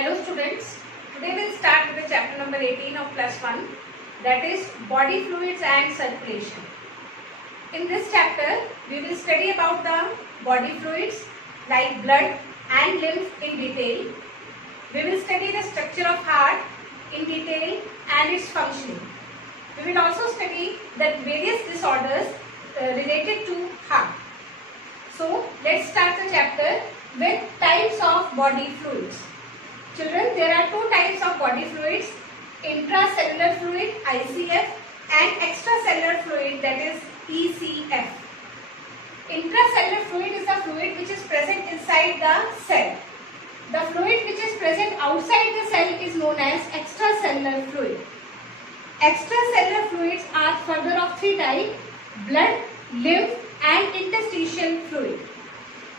Hello students, today we'll start with the chapter number 18 of plus 1, that is body fluids and circulation. In this chapter, we will study about the body fluids like blood and lymph in detail. We will study the structure of heart in detail and its functioning. We will also study the various disorders related to heart. So, let's start the chapter with types of body fluids. Children, there are two types of body fluids, intracellular fluid ICF and extracellular fluid, that is ECF. Intracellular fluid is the fluid which is present inside the cell. The fluid which is present outside the cell is known as extracellular fluid. Extracellular fluids are further of three types: blood, lymph and interstitial fluid.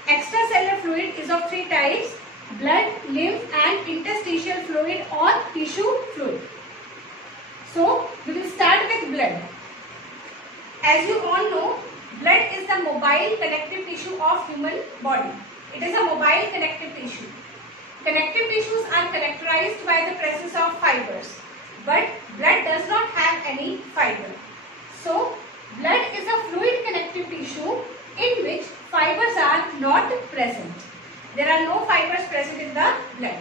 Extracellular fluid is of three types: blood, lymph and interstitial fluid or tissue fluid. So, we will start with blood. As you all know, blood is the mobile connective tissue of human body. It is a mobile connective tissue. Connective tissues are characterized by the presence of fibers, but blood does not have any fiber. So, blood is a fluid connective tissue in which fibers are not present. There are no fibers present in the blood.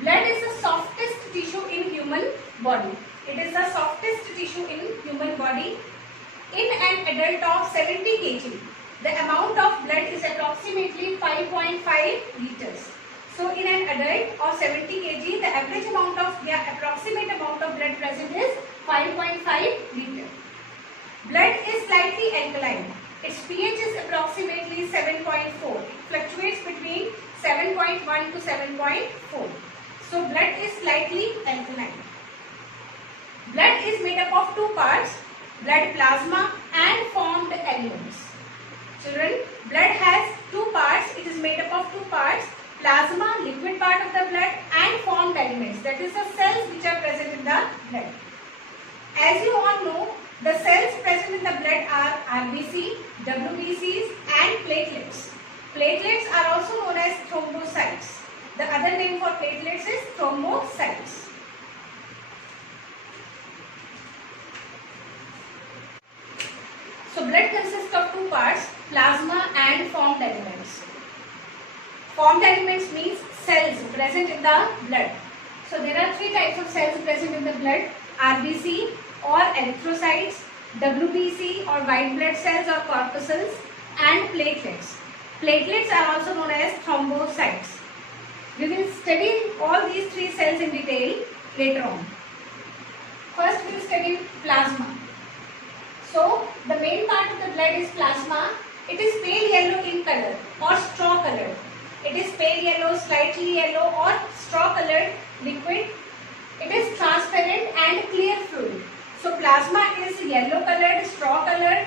Blood is the softest tissue in human body. It is the softest tissue in human body. In an adult of 70 kg, the amount of blood is approximately 5.5 liters. So, in an adult of 70 kg, the average amount of, the approximate amount of blood present is 5.5 liters. Blood is slightly alkaline. Its pH is approximately 7.4. It fluctuates between 7.1 to 7.4. So, blood is slightly alkaline. Blood is made up of two parts: blood plasma and formed elements. Children, blood has two parts. It is made up of two parts: plasma, liquid part of the blood, and formed elements, that is the cells which are present in the blood. As you all know, the cells present in the blood are RBC, WBCs and platelets. Platelets are also known as thrombocytes. The other name for platelets is thrombocytes. So, blood consists of two parts: plasma and formed elements. Formed elements means cells present in the blood. So, there are three types of cells present in the blood: RBC or erythrocytes, WBC or white blood cells or corpuscles, and platelets. Platelets are also known as thrombocytes. We will study all these three cells in detail later on. First, we will study plasma. So, the main part of the blood is plasma. It is pale yellow in color or straw colored. It is pale yellow, slightly yellow or straw colored liquid. It is transparent and clear fluid. So, plasma is yellow colored, straw colored,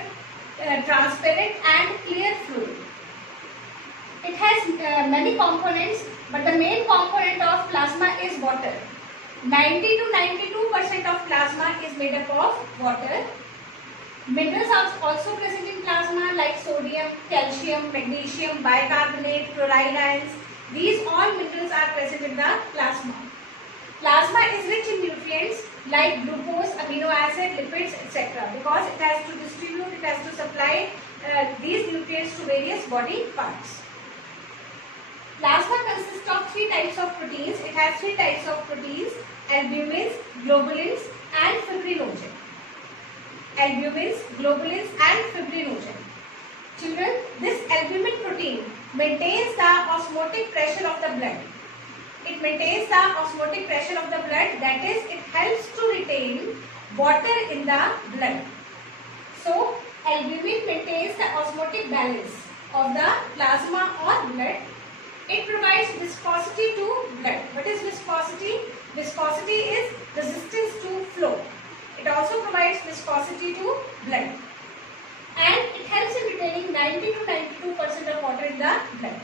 transparent and clear fluid. It has many components, but the main component of plasma is water. 90 to 92% of plasma is made up of water. Minerals are also present in plasma like sodium, calcium, magnesium, bicarbonate, chloride ions. These all minerals are present in the plasma. Plasma is rich in nutrients like glucose, amino acid, lipids, etc. because it has to distribute, it has to supply these nutrients to various body parts. Plasma consists of three types of proteins. It has three types of proteins: albumins, globulins and fibrinogen. Albumins, globulins and fibrinogen. Children, this albumin protein maintains the osmotic pressure of the blood. It maintains the osmotic pressure of the blood, that is, it helps to retain water in the blood. So, albumin maintains the osmotic balance of the plasma or blood. It provides viscosity to blood. What is viscosity? Viscosity is resistance to flow. It also provides viscosity to blood. And it helps in retaining 90 to 92% of water in the blood.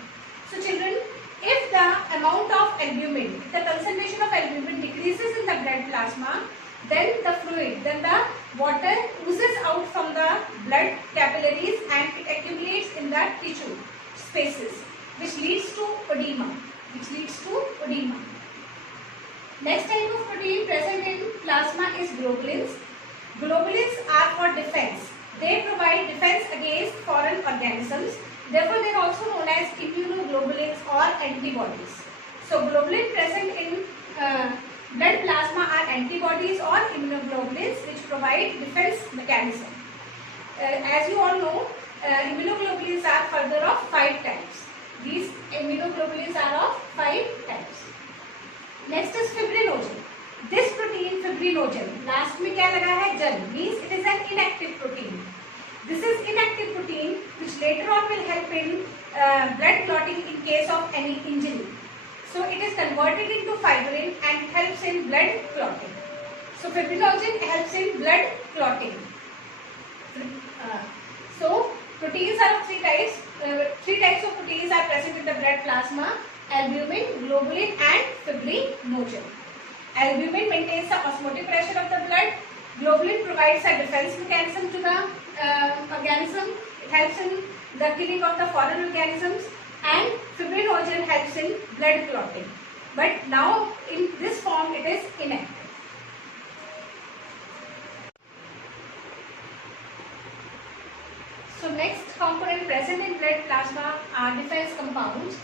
So, children, if the amount of albumin, if the concentration of albumin decreases in the blood plasma, then the water oozes out from the blood capillaries and it accumulates in the tissue spaces, which leads to edema. Next type of protein present in plasma is globulins. Globulins are for defense. They provide defense against foreign organisms. Therefore, they are also known as immunoglobulins or antibodies. So, globulin present in blood plasma are antibodies or immunoglobulins which provide defense mechanism. As you all know, immunoglobulins are further of 5 types. These immunoglobulins are of 5 types. Next is fibrinogen. This protein fibrinogen, last में क्या लगा है जल, means it is an inactive protein. This is inactive protein which later on will help in blood clotting in case of any injury. So it is converted into fibrin and helps in blood clotting. So fibrinogen helps in blood clotting. So proteins are of 3 types. 3 types of proteins are present in the blood plasma: albumin, globulin and fibrinogen. Albumin maintains the osmotic pressure of the blood. Globulin provides a defense mechanism to the organism. It helps in the killing of the foreign organisms, and fibrinogen helps in blood clotting. But now in this form it is inactive. So next component present in blood plasma are defense compounds.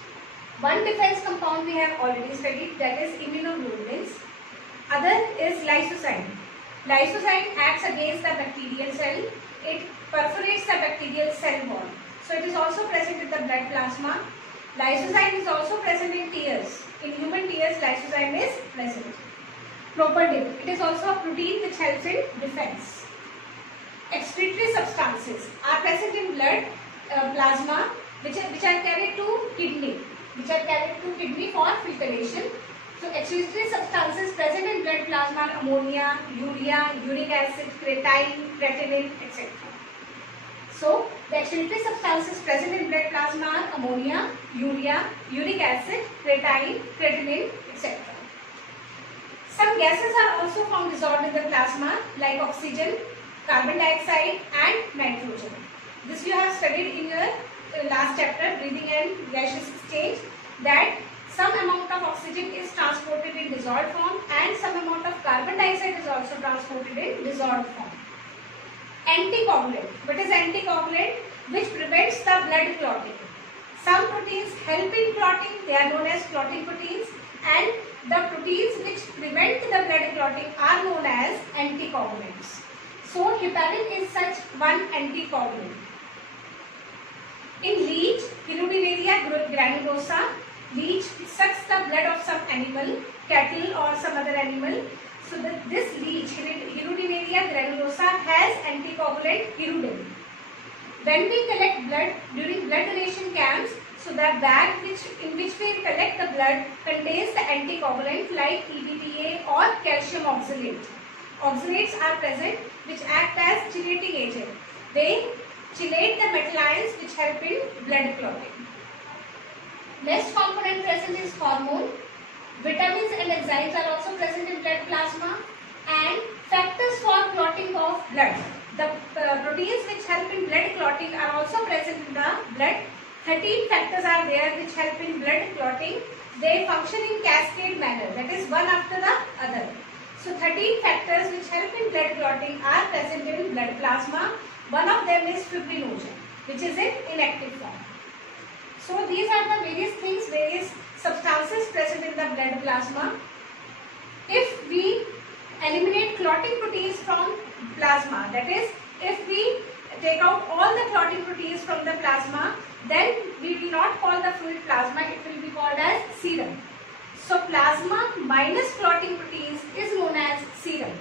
One defense compound we have already studied, that is immunoglobulins. Other is lysozyme. Lysozyme acts against the bacterial cell. It perforates the bacterial cell wall. So it is also present in the blood plasma. Lysozyme is also present in tears. In human tears, lysozyme is present. Properdin. It is also a protein which helps in defense. Excretory substances are present in blood plasma which are carried to kidney. For filtration. So excretory substances present in blood plasma are ammonia, urea, uric acid, creatine, creatinine, etc. So the excretory substances present in blood plasma are ammonia, urea, uric acid, creatine, creatinine, etc. Some gases are also found dissolved in the plasma like oxygen, carbon dioxide and nitrogen. This you have studied in your last chapter, breathing and gaseous exchange, that some amount of oxygen is transported in dissolved form and some amount of carbon dioxide is also transported in dissolved form. Anticoagulant. What is anticoagulant? Which prevents the blood clotting. Some proteins help in clotting, they are known as clotting proteins, and the proteins which prevent the blood clotting are known as anticoagulants. So heparin is such one anticoagulant. In leech, Hirudinea granulosa, leech sucks the blood of some animal, cattle or some other animal. So this leech, Hirudinea granulosa, has anticoagulant hirudin. When we collect blood during blood donation camps, so the bag in which we collect the blood contains the anticoagulant like EDTA or calcium oxalate. Oxalates are present which act as chelating agent. They chelate the metal ions which help in blood clotting. Next component present is hormone. Vitamins and enzymes are also present in blood plasma, and factors for clotting of blood. The proteins which help in blood clotting are also present in the blood. 13 factors are there which help in blood clotting. They function in cascade manner, that is one after the other. So 13 factors which help in blood clotting are present in blood plasma. One of them is fibrinogen, which is in inactive form. So these are the various things, various substances present in the blood plasma. If we eliminate clotting proteins from plasma, that is, if we take out all the clotting proteins from the plasma, then we will not call the fluid plasma, it will be called as serum. So plasma minus clotting proteins is known as serum.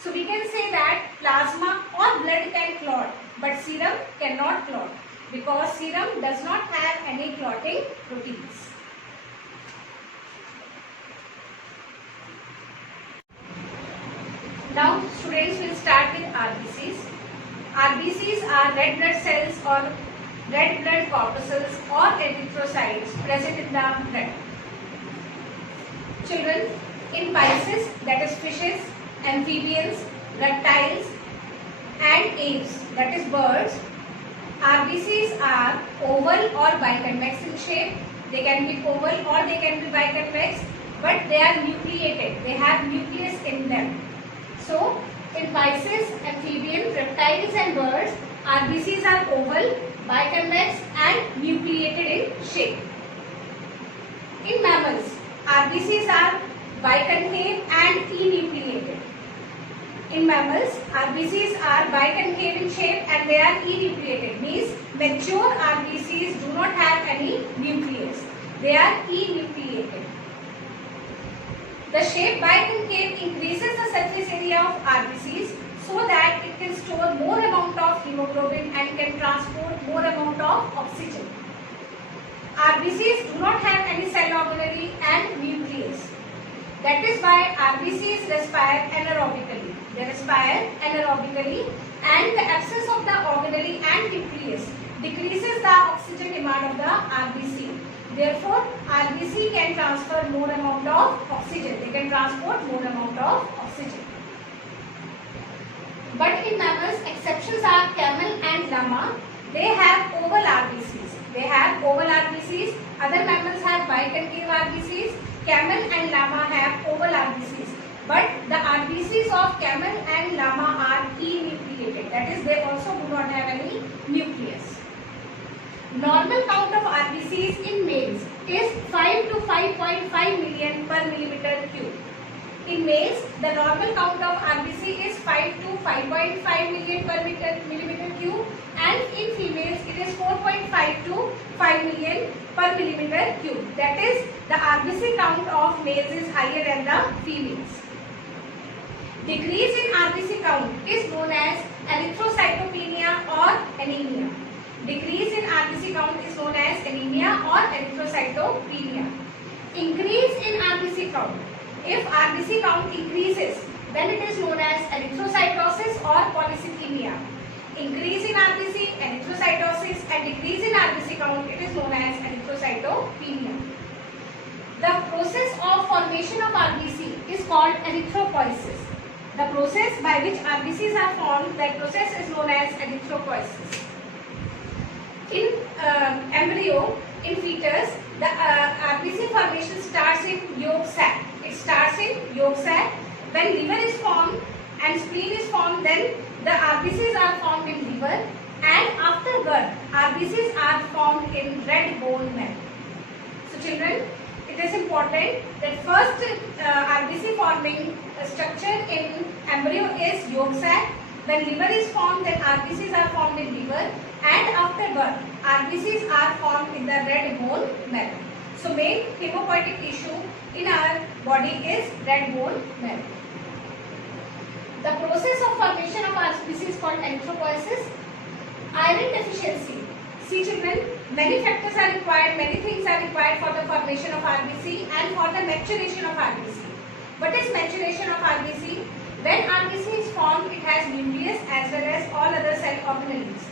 So we can say that plasma or blood can clot, but serum cannot clot because serum does not have any clotting proteins. Now students will start with RBCs. RBCs are red blood cells or red blood corpuscles or erythrocytes present in the blood. Children, in biceps, that is fishes, amphibians, reptiles and apes, that is birds, RBCs are oval or biconvex in shape. They can be oval or they can be biconvex. but they are nucleated. They have nucleus in them. So in Pisces, amphibians, reptiles and birds, RBCs are oval, biconvex and nucleated in shape. In mammals, RBCs are biconcave and enucleated. In mammals, RBCs are biconcave in shape and they are enucleated. Means mature RBCs do not have any nucleus. They are enucleated. The shape biconcave increases the surface area of RBCs so that it can store more amount of hemoglobin and can transport more amount of oxygen. RBCs do not have any cell organelle and nucleus. That is why RBCs respire anaerobically. They respire anaerobically and the absence of the organelle and nucleus decreases the oxygen demand of the RBC. Therefore, RBC can transfer more amount of oxygen. They can transport more amount of oxygen. But in mammals, exceptions are camel and llama. They have oval RBCs. They have oval RBCs. Other mammals have biconcave RBCs. Camel and llama have oval RBCs. But the RBCs of camel and llama are enucleated. That is, they also do not have any nucleus. Normal count of RBCs in males is 5 to 5.5 million per millimeter cube. In males, the normal count of RBC is 5 to 5.5 million per millimeter cube, and in females it is 4.5 to 5 million per millimeter cube. That is, the RBC count of males is higher than the females. Decrease in RBC count is known as erythrocytopenia or anemia. Decrease in RBC count is known as anemia or erythrocytopenia. Increase in RBC count. If RBC count increases, then it is known as erythrocytosis or polycythemia. Increase in RBC, erythrocytosis, and decrease in RBC count, it is known as erythrocytopenia. The process of formation of RBC is called erythropoiesis. The process by which RBCs are formed, that process is known as erythropoiesis. In embryo, in fetus, the RBC formation starts in yolk sac. It starts in yolk sac. When liver is formed and spleen is formed, then the RBCs are formed in liver, and after birth, RBCs are formed in red bone marrow. So children, it is important that first RBC forming structure in embryo is yolk sac. When liver is formed, then RBCs are formed in liver, and after birth, RBCs are formed in the red bone marrow. So main hemopoietic tissue in our body is red bone marrow. The process of formation of RBC is called erythropoiesis. Iron deficiency. See children, many factors are required, many things are required for the formation of RBC and for the maturation of RBC. What is maturation of RBC? When RBC is formed, it has nucleus as well as all other cell organelles.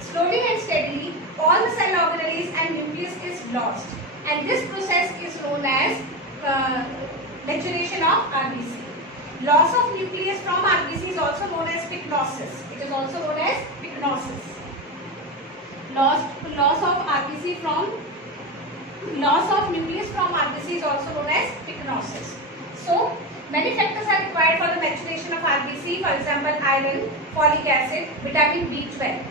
Slowly and steadily, all the cell organelles and nucleus is lost, and this process is known as maturation of RBC. Loss of nucleus from RBC is also known as pycnosis. It is also known as pycnosis. Loss of nucleus from RBC is also known as pycnosis. So many factors are required for the maturation of RBC. For example, iron, folic acid, vitamin B12.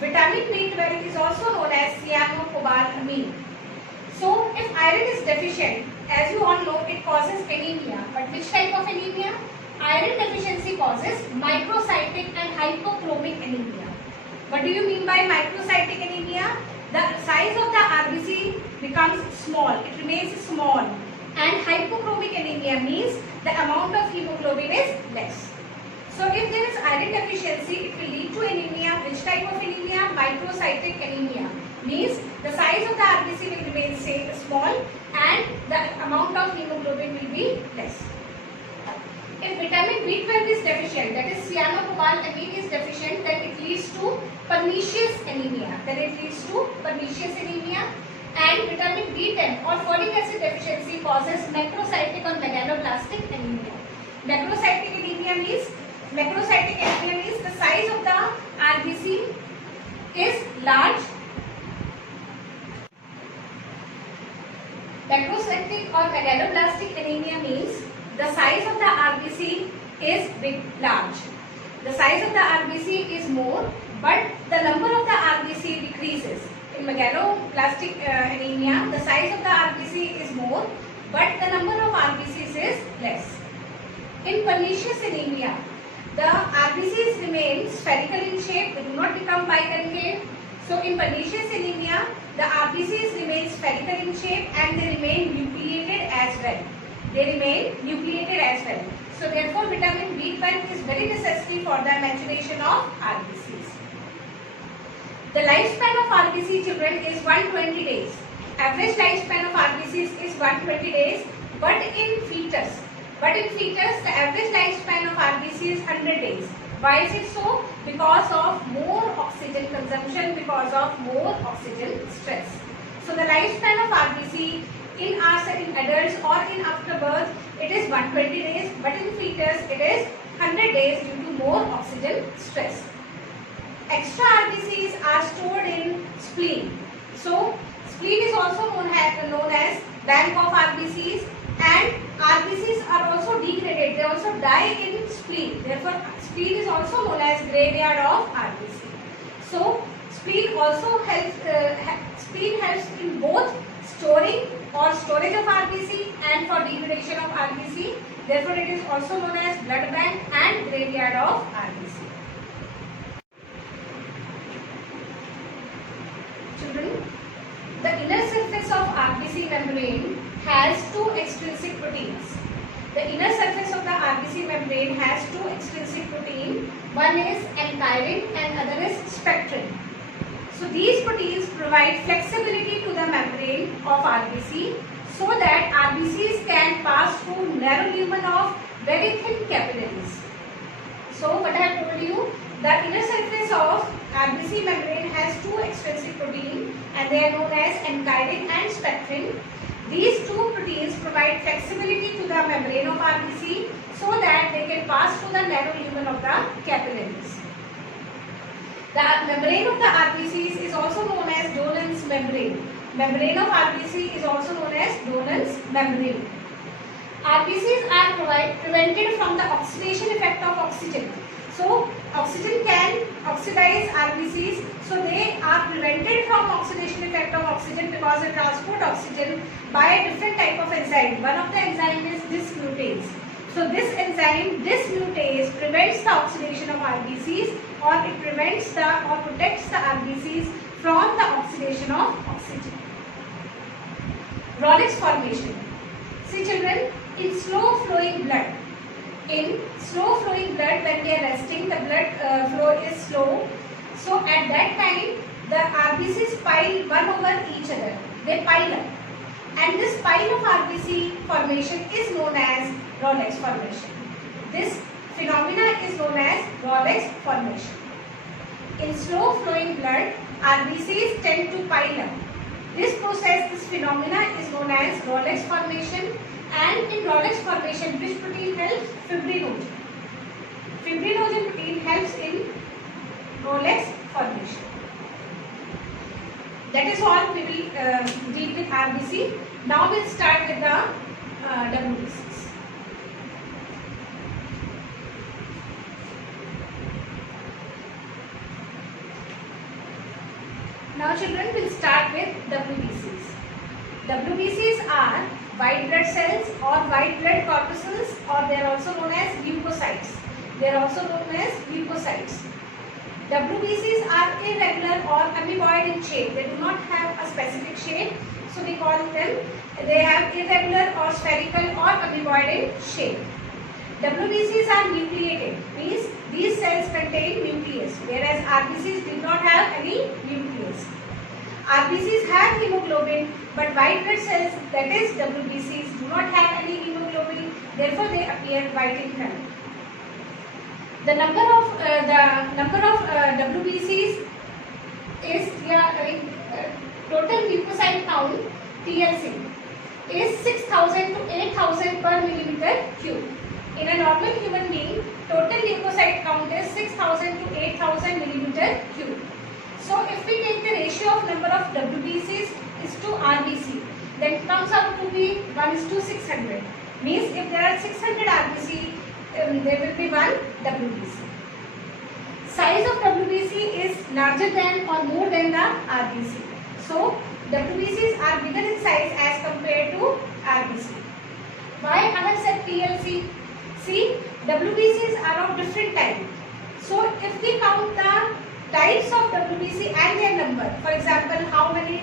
Vitamin B12 is also known as cyanocobalamine. So if iron is deficient, as you all know, it causes anemia. But which type of anemia? Iron deficiency causes microcytic and hypochromic anemia. What do you mean by microcytic anemia? The size of the RBC becomes small. It remains small. And hypochromic anemia means the amount of hemoglobin is less. So if there is iron deficiency, it will lead to anemia. Which type of anemia? Microcytic anemia. Means the size of the RBC will remain small and the amount of hemoglobin will be less. If vitamin B12 is deficient, that is cyanocobalamine is deficient, then it leads to pernicious anemia. And vitamin B10 or folic acid deficiency causes macrocytic or megaloblastic anemia. Macrocytic anemia means the size of the RBC is large. Macrocytic or megaloblastic anemia means the size of the RBC is large. The size of the RBC is more, but the number of the RBC decreases. In megaloblastic anemia, the size of the RBC is more, but the number of RBCs is less. In pernicious anemia, the RBCs remain spherical in shape, they do not become biconcave. So in pernicious anemia, the RBCs remain spherical in shape and they remain nucleated as well. So therefore, vitamin B12 is very necessary for the maturation of RBCs. The lifespan of RBC children is 120 days. Average lifespan of RBCs is 120 days, but in fetus, the average lifespan of RBC is 100 days. Why is it so? Because of more oxygen consumption, because of more oxygen stress. So the lifespan of RBC in adults or in after birth, it is 120 days, but in fetus it is 100 days due to more oxygen stress. Extra RBCs are stored in spleen. So spleen is also known as bank of RBCs, and RBCs are also degraded. They also die in spleen. Therefore, spleen is also known as graveyard of RBC. So spleen also helps. Spleen helps in both storage of RBC and for degradation of RBC. Therefore, it is also known as blood bank and graveyard of RBC. Children, the inner surface of RBC membrane has two extrinsic proteins. The inner surface of the RBC membrane has two extrinsic proteins. One is ankyrin and other is spectrin. So these proteins provide flexibility to the membrane of RBC so that RBCs can pass through narrow lumen of very thin capillaries. So what I have told you, the inner surface of RBC membrane has two extrinsic proteins and they are known as ankyrin and spectrin. These two proteins provide flexibility to the membrane of RBC so that they can pass through the narrow lumen of the capillaries. The membrane of the RBCs is also known as Dolenz membrane. Membrane of RBC is also known as Dolenz membrane. RBCs are prevented from the oxidation effect of oxygen. So oxygen can oxidize RBCs, so they are prevented from oxidation effect of oxygen because they transport oxygen by a different type of enzyme. One of the enzyme is dismutase. So this enzyme dismutase prevents the oxidation of RBCs, or it prevents or protects the RBCs from the oxidation of oxygen. Rolex formation. See children, in slow flowing blood, when we are resting, the blood flow is slow. So at that time, the RBCs pile one over each other. They pile up. And this pile of RBC formation is known as Rolex formation. This phenomena is known as Rolex formation. In slow flowing blood, RBCs tend to pile up. This process, this phenomena is known as Rolex formation. And in Rolex formation, which protein helps? Fibrinogen. Fibrinogen protein helps in Rolex formation. That is all we will deal with RBC. Now we will start with the WBCs. Now children, we will start with WBCs. WBCs are white blood cells or white blood corpuscles, or they are also known as leukocytes. WBCs are irregular or amoeboid in shape. They do not have a specific shape, so we call them, they have irregular or spherical or amoeboid in shape. WBCs are nucleated, means these cells contain nucleus, whereas RBCs do not have any nucleus. RBCs have hemoglobin, but white blood cells, that is WBCs, do not have any hemoglobin, therefore they appear white in color. The number of WBCs is total leukocyte count TLC is 6,000 to 8,000 per millimeter cube. In a normal human being, total leukocyte count is 6,000 to 8,000 millimeter cube. So if we take the ratio of number of WBCs is to RBC, then it comes out to will be 1:600. Means if there are 600 RBC, there will be one WBC. Size of WBC is larger than or more than the RBC. So WBCs are bigger in size as compared to RBC. Why I have said TLC? See, WBCs are of different types. So if we count the types of WBC and their number, for example, how many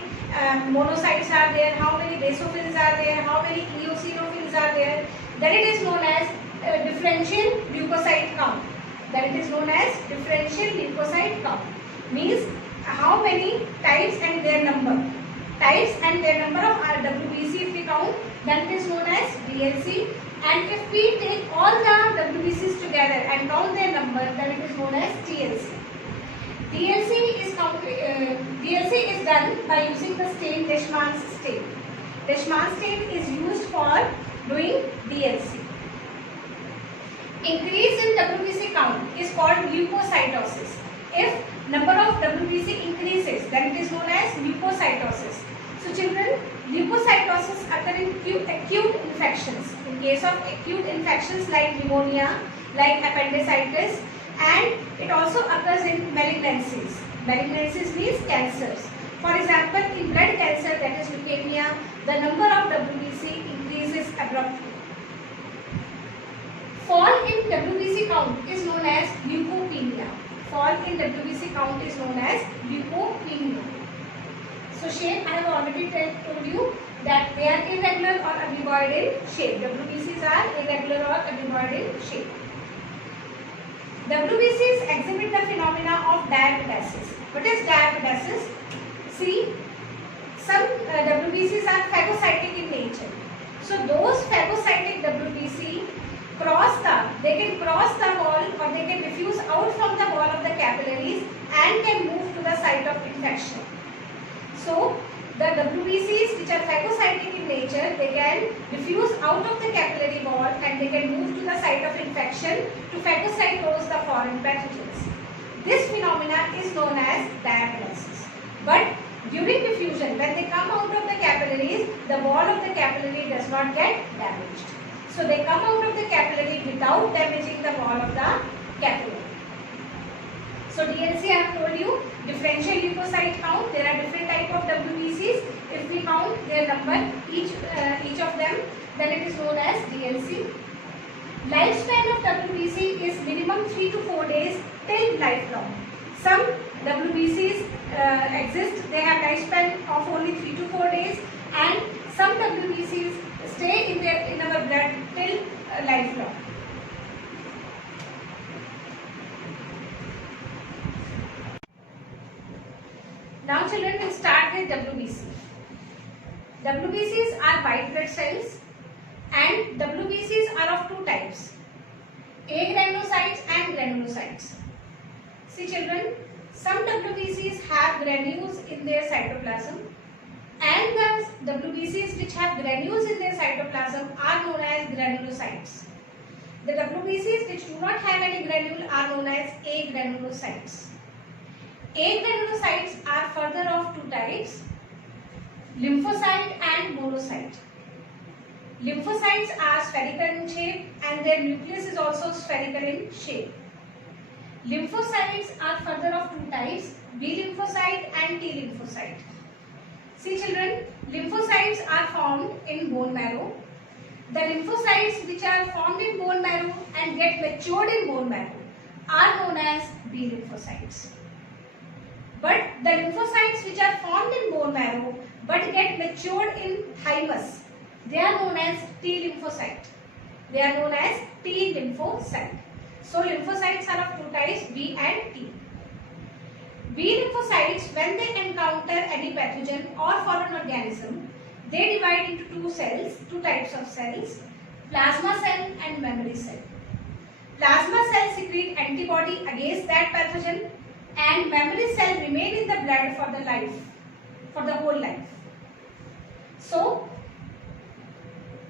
monocytes are there, how many basophils are there, how many eosinophils are there, then it is known as differential leukocyte count. Then it is known as differential leukocyte count. Means how many types and their number. Types and their number of WBC if we count, then it is known as DLC. And if we take all the WBCs together and count their number, then it is known as TLC. DLC is done by using the stain Leishman's stain. Leishman's stain is used for doing DLC. Increase in WBC count is called leukocytosis. If number of WBC increases, then it is known as leukocytosis. So children, leukocytosis occur in acute infections. In case of acute infections like pneumonia, like appendicitis, and it also occurs in malignancies. Malignancies means cancers. For example, in blood cancer, that is leukemia, the number of WBC increases abruptly. Fall in WBC count is known as leukopenia. Fall in WBC count is known as leukopenia. So shape, I have already told you that they are irregular or amoeboid in shape. WBCs are irregular or amoeboid in shape. WBCs exhibit the phenomena of diapedesis. What is diapedesis? See, some WBCs are phagocytic in nature. So those phagocytic WBC they can cross the wall or they can diffuse out from the wall of the capillaries and can move to the site of infection. So the WBCs which are phagocytic in nature, they can diffuse out of the capillary wall and they can move to the site of infection to phagocytose the foreign pathogens. This phenomena is known as diapedesis. But during diffusion, when they come out of the capillaries, the wall of the capillary does not get damaged. So they come out of the capillary without damaging the wall of the capillary. So DLC I have told you, differential leukocyte count, there are different type of WBCs. If we count their number, each of them, then it is known as DLC. Lifespan of WBC is minimum 3 to 4 days till lifelong. Some WBCs exist, they have lifespan of only 3 to 4 days, and some WBCs stay in our blood till lifelong. Now children, will start with WBC. WBCs are white blood cells and WBCs are of two types, agranulocytes and granulocytes. See children, some WBCs have granules in their cytoplasm and the WBCs which have granules in their cytoplasm are known as granulocytes. The WBCs which do not have any granule are known as agranulocytes. Agranulocytes are further of two types, lymphocyte and monocyte. Lymphocytes are spherical in shape and their nucleus is also spherical in shape. Lymphocytes are further of two types, B lymphocyte and T lymphocyte. See children, lymphocytes are formed in bone marrow. The lymphocytes which are formed in bone marrow and get matured in bone marrow are known as B lymphocytes. But the lymphocytes which are formed in bone marrow but get matured in thymus, they are known as T lymphocyte. They are known as T lymphocyte. So lymphocytes are of two types, B and T. B lymphocytes, when they encounter any pathogen or foreign organism, they divide into two cells, two types of cells, plasma cell and memory cell. Plasma cell secrete antibody against that pathogen and memory cell remain in the blood for the whole life. So,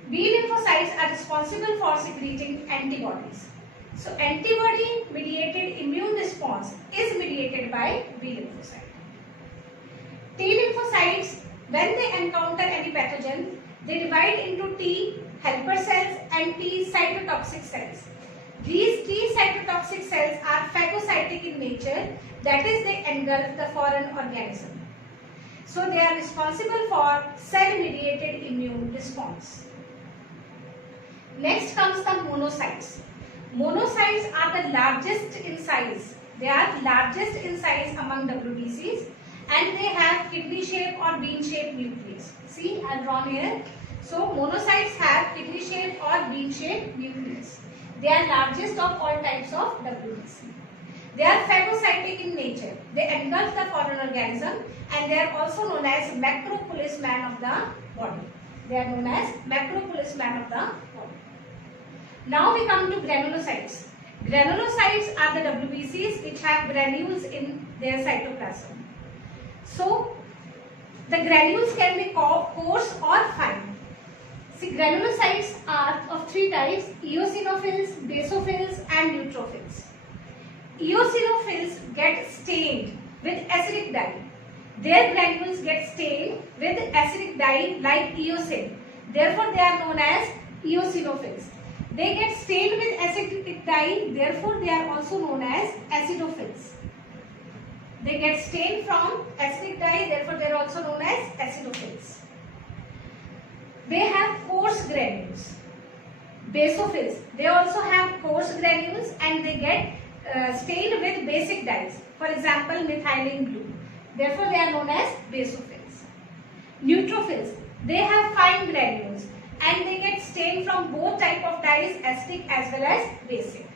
B lymphocytes are responsible for secreting antibodies. So, antibody mediated immune response is mediated by B lymphocyte. T lymphocytes When they encounter any pathogen, they divide into T helper cells and T cytotoxic cells. These T cytotoxic cells are phagocytic in nature, that is, they engulf the foreign organism. So they are responsible for cell-mediated immune response. Next comes the monocytes. Monocytes are the largest in size. They are largest in size among WBCs, and they have kidney shape or bean shaped nucleus. See, I have drawn here. So monocytes have kidney shaped or bean shaped nucleus. They are largest of all types of WBC. They are phagocytic in nature. They engulf the foreign organism, and they are also known as macropoliceman of the body. They are known as macropoliceman of the body. Now we come to granulocytes. Granulocytes are the WBCs which have granules in their cytoplasm. So the granules can be coarse or fine. See, granulocytes are of three types: eosinophils, basophils and neutrophils. Eosinophils get stained with acidic dye. Their granules get stained with acidic dye like eosin. Therefore, they are known as eosinophils. They get stained with acidic dye. Therefore, they are also known as acidophils. They get stained from acidic dye. Therefore, they are also known as acidophils. They have coarse granules. Basophils, they also have coarse granules and they get stained with basic dyes. For example, methylene blue. Therefore, they are known as basophils. Neutrophils, they have fine granules and they get stained from both type of dyes, acidic as well as basic.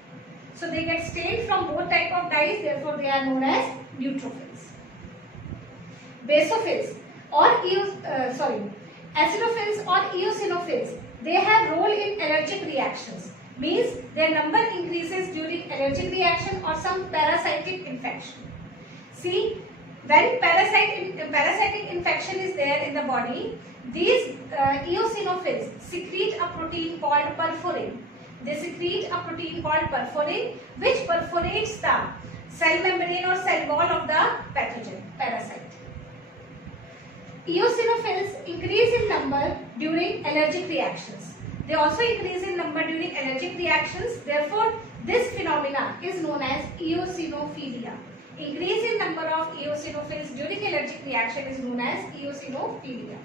So, they get stained from both type of dyes. Therefore, they are known as neutrophils. Basophils or acidophils or eosinophils, they have role in allergic reactions. Means their number increases during allergic reaction or some parasitic infection. See, when parasitic infection is there in the body, these eosinophils secrete a protein called perforin. They secrete a protein called perforin, which perforates the cell membrane or cell wall of the pathogen parasite. Eosinophils increase in number during allergic reactions. They also increase in number during allergic reactions. Therefore, this phenomena is known as eosinophilia. Increase in number of eosinophils during allergic reaction is known as eosinophilia.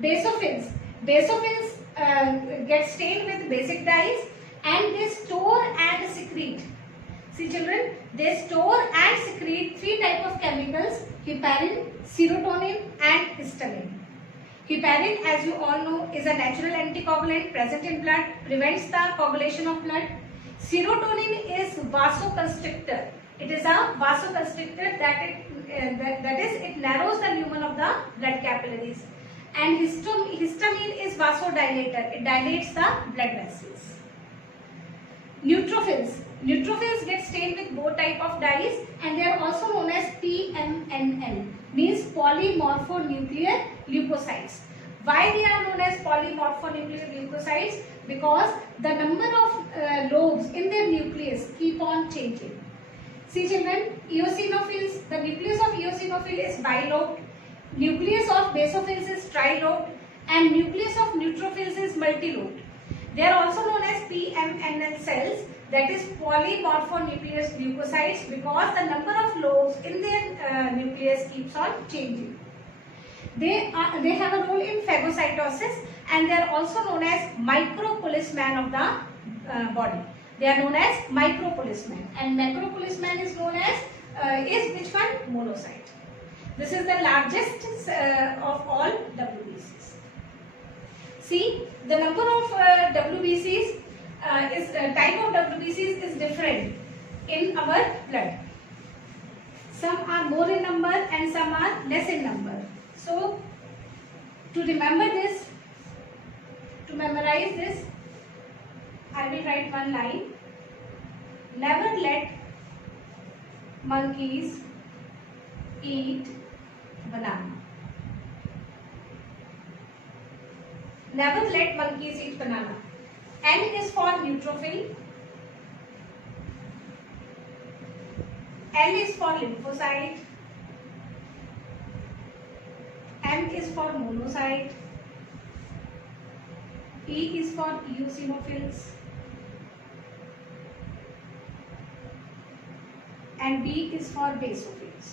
Basophils. Basophils get stained with basic dyes and they store and secrete. See children, they store and secrete three types of chemicals: heparin, serotonin and histamine. Heparin, as you all know, is a natural anticoagulant present in blood, prevents the coagulation of blood. Serotonin is vasoconstrictor. It is a vasoconstrictor that is it narrows the lumen of the blood capillaries. And histamine is vasodilator. It dilates the blood vessels. Neutrophils. Neutrophils get stained with both type of dyes and they are also known as PMNL, means polymorphonuclear leukocytes. Why they are known as polymorphonuclear leukocytes? Because the number of lobes in their nucleus keep on changing. See children, eosinophils, the nucleus of eosinophil is bilobed, nucleus of basophils is trilobed and nucleus of neutrophils is multilobed. They are also known as PMNL cells, that is polymorphonuclear leukocytes, because the number of lobes in their nucleus keeps on changing. They have a role in phagocytosis and they are also known as micropoliceman of the body. They are known as micropoliceman and macropoliceman is known as is which one? Monocyte. This is the largest of all WBCs. See, the number of WBCs type of WBCs is different in our blood. Some are more in number and some are less in number. So, to remember this, to memorize this, I will write one line. Never let monkeys eat banana. Never let monkeys eat banana. N is for neutrophil. L is for lymphocyte. M is for monocyte, E is for eosinophils, and B is for basophils.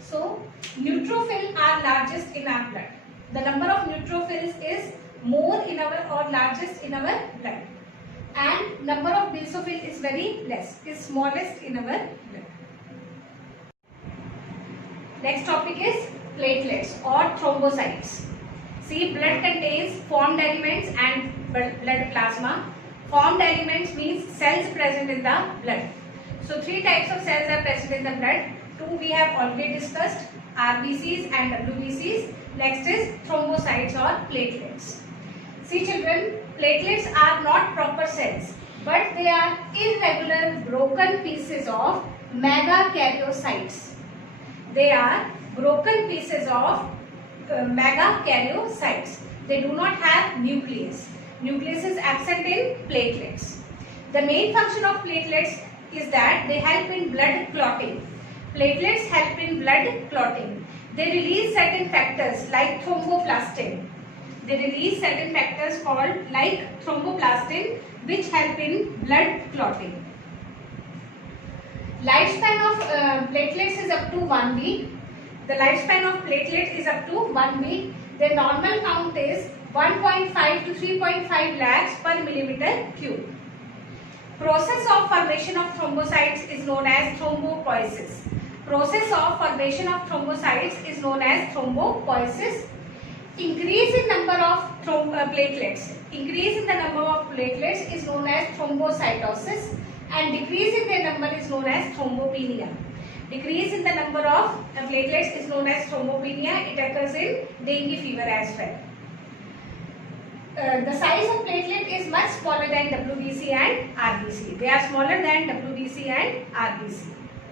So neutrophils are largest in our blood. The number of neutrophils is more in our or largest in our blood, and number of basophil is very less, is smallest in our blood. Next topic is platelets or thrombocytes. See, blood contains formed elements and blood plasma. Formed elements means cells present in the blood. So three types of cells are present in the blood. Two we have already discussed, RBCs and WBCs. Next is thrombocytes or platelets. See children, platelets are not proper cells, but they are irregular broken pieces of megakaryocytes. They are broken pieces of megakaryocytes. They do not have nucleus. Nucleus is absent in platelets. The main function of platelets is that they help in blood clotting. Platelets help in blood clotting. They release certain factors like thromboplastin. They release certain factors called like thromboplastin, which help in blood clotting. Lifespan of platelets is up to 1 week. The lifespan of platelet is up to 1 week. Their normal count is 1.5 to 3.5 lakhs per millimeter cube. Process of formation of thrombocytes is known as thrombopoiesis. Process of formation of thrombocytes is known as thrombopoiesis. Increase in number of platelets. Increase in the number of platelets is known as thrombocytosis, and decrease in their number is known as thrombopenia. Decrease in the number of platelets is known as thrombopenia. It occurs in dengue fever as well. The size of platelet is much smaller than WBC and RBC. They are smaller than WBC and RBC.